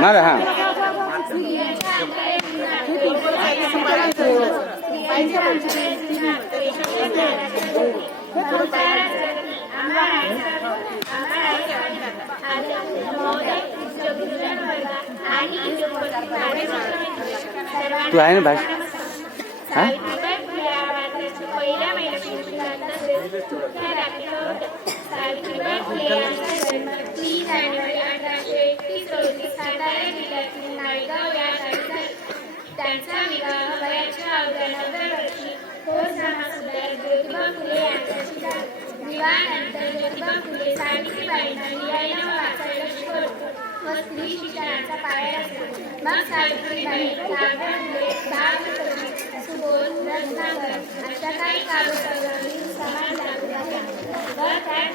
मला हा तू आहे ना भाषा हा त्यांचा विवाह वयाच्या 11व्या वर्षी ज्योतिबा फुले यांच्याशी झाला. विवाहानंतर ज्योतिबा फुले सावित्रीबाईंना लिहायला व वाचायला शिकवलं व स्त्री शिक्षणाचा पाया रचला. मग सावित्रीबाई फुले सुबोध रत्नाकर अशा काही काव्यप्रकारांनी समाज लागू झाला व त्यात